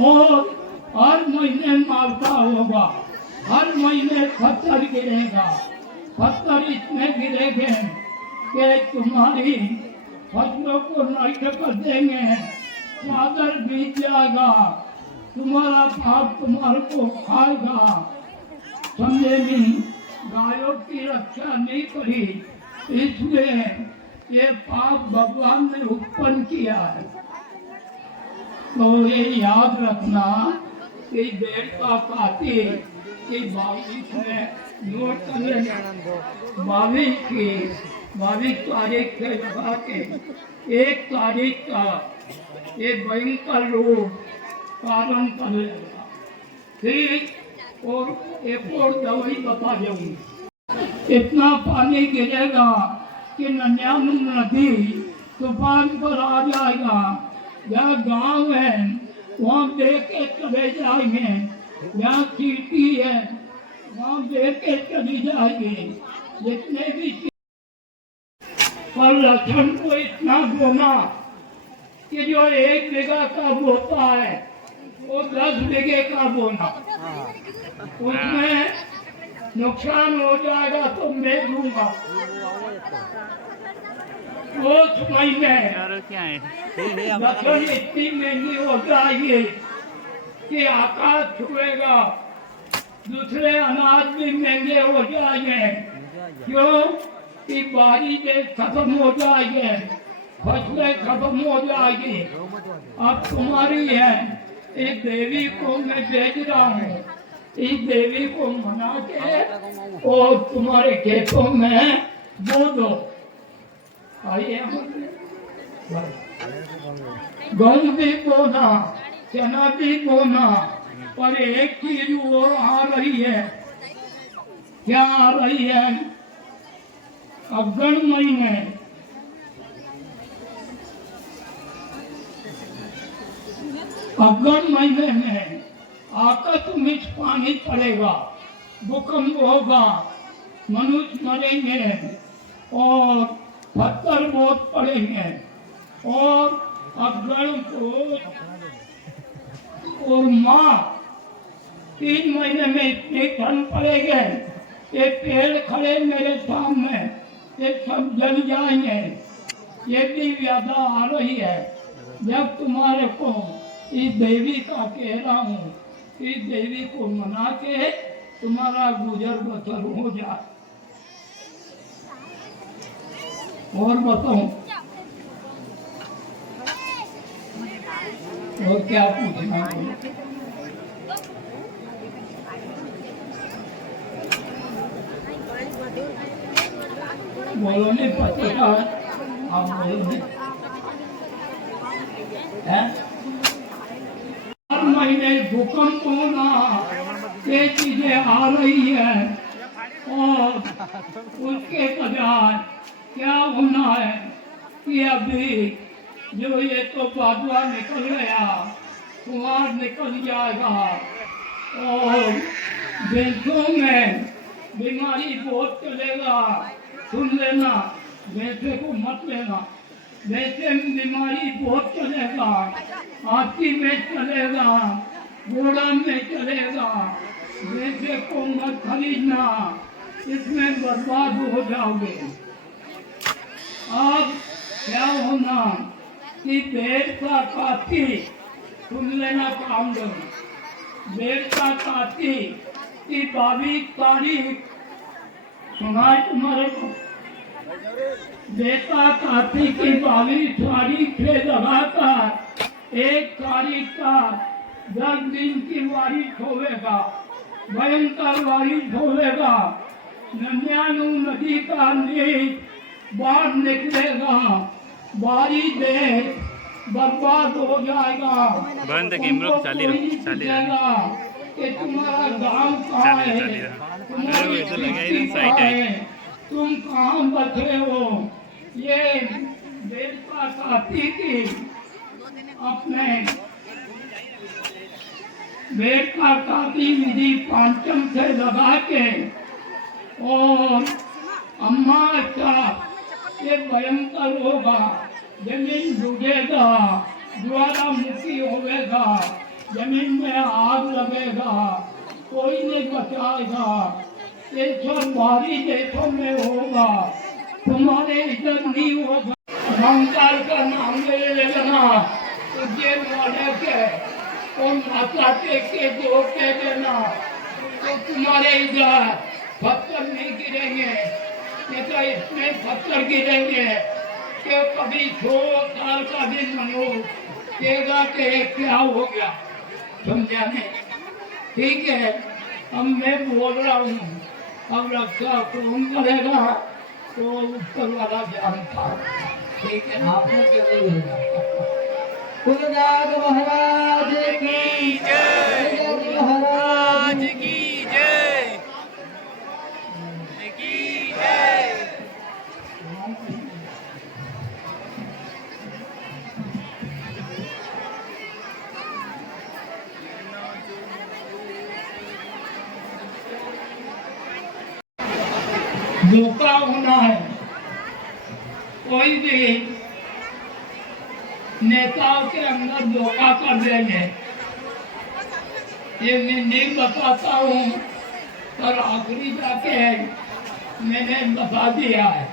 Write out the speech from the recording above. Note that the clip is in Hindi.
और हर महीने मावता होगा, हर महीने पत्थर गिरेगा। पत्थर इतने गिरेंगे कि तुम्हारी फसलों को नष्ट कर देंगे, बादल बीत जाएगा, तुम्हारा पाप तुम्हारे को खाएगा। समझे नहीं? गायों की रक्षा नहीं करी, इसलिए ये पाप भगवान ने उत्पन्न किया है। तो ये याद रखना कि देवता कहती कि 22 में नोट करें, 22 तारीख से लगा के 1 तारीख का ये भयंकर रूप पालन कर लेगा। ठीक, और एक और दवाई बता दूंगी। इतना पानी गिरेगा कि नन्यानु नदी तूफान पर आ जाएगा। जहाँ गांव है वहाँ देख के चले जाएंगे, जहाँ सीटी है वहाँ देख के चली जाएगी। जितने भी पर लक्षण को इतना बोना कि जो 1 बीघा का बोता है वो 10 बीघे का बोना, उसमें नुकसान हो जाएगा तो मैं दूंगा। वो महीने लक्षण इतनी महंगी हो जाएगी कि आकाश छुएगा, दूसरे अनाज भी महंगे हो जाएंगे। क्यों कि बारिशें खत्म हो जाएंगे, फसलें खत्म हो जाएगी। अब तुम्हारी है, एक देवी को मैं भेज रहा हूँ, इस देवी को मना के और तुम्हारे खेतों में बो दो। आइए, गेहूं भी बोना, चना भी बोना, पर एक चीज वो आ रही है। क्या आ रही है? अगन महीने में आकस्मिक पानी पड़ेगा, भूकंप होगा, मनुष्य मरेंगे और पत्थर बहुत पड़ेंगे। और अगन को और माँ 3 महीने में इतनी ठंड पड़ेगी, ये पेड़ खड़े मेरे सामने ये सब जल जाएंगे। ये भी व्याधा आ रही है। जब तुम्हारे को इस देवी का कह रहा हूँ, इस देवी को मना के तुम्हारा गुजर बसर हो जाए। और बताऊं और क्या पूछना है? बोलो नहीं पत्रकार, आप बोलो नहीं। हर महीने भूकंप होना, ये चीजें आ रही है और उसके बजाय क्या होना है कि अभी जो ये तो बादुआ निकल गया, कुमार निकल जाएगा और देशों में बीमारी बहुत चलेगा। सुन लेना, वैसे को मत लेना, वैसे बीमारी बहुत चलेगा, हाथी में चलेगा, घोड़ा में चलेगा। वैसे को मत खरीदना, इसमें बर्बाद हो जाओगे। अब क्या होना कि देर का काती, सुन लेना काम दो, देर का काती की 22 तारीख सुना तुम्हारे को, बेटा कार्तिक की 22 तारीख से लगाकर 1 तारीख का 10 दिन की बारिश होगा, भयंकर बारिश होगा। नन्यानु नदी का नीच बाढ़ निकलेगा, बारिश देश बर्बाद हो जाएगा। बंद कैमरा चाली रहा कि तुम्हारा गांव कहाँ है, तुम कहाँ बचे हो। ये देवता साथी की अपने बेटा काती विधि पांचम से लगा के और अम्मा का ये भयंकर होगा, जमीन डूबेगा, ज्वालामुखी होगा, जमीन में आग लगेगा, कोई नहीं बचाएगा। ये सब बाहरी देशों में होगा, तुम्हारे इधर नहीं होगा। मंगल का नाम ले लेना, उज्जैन वाले के और माता के जोड़ के देना, तो तुम्हारे इधर पत्थर नहीं गिरेंगे। ये तो इसमें पत्थर गिरेंगे कि कभी 100 साल का भी मनुष्य कहेगा कि क्या हो गया, समझा नहीं? ठीक है, अब मैं बोल रहा हूँ, अब रक्षा कौन करेगा तो ऊपर वाला जानता। ठीक है, आपने क्या कुलनाग महाराज की जय, कुलनाग महाराज की जय की जय। धोखा होना है। कोई भी नेताओं के अंदर धोखा कर देंगे, ये मैं नहीं बताता हूँ, पर आखिरी जाके मैंने बता दिया है।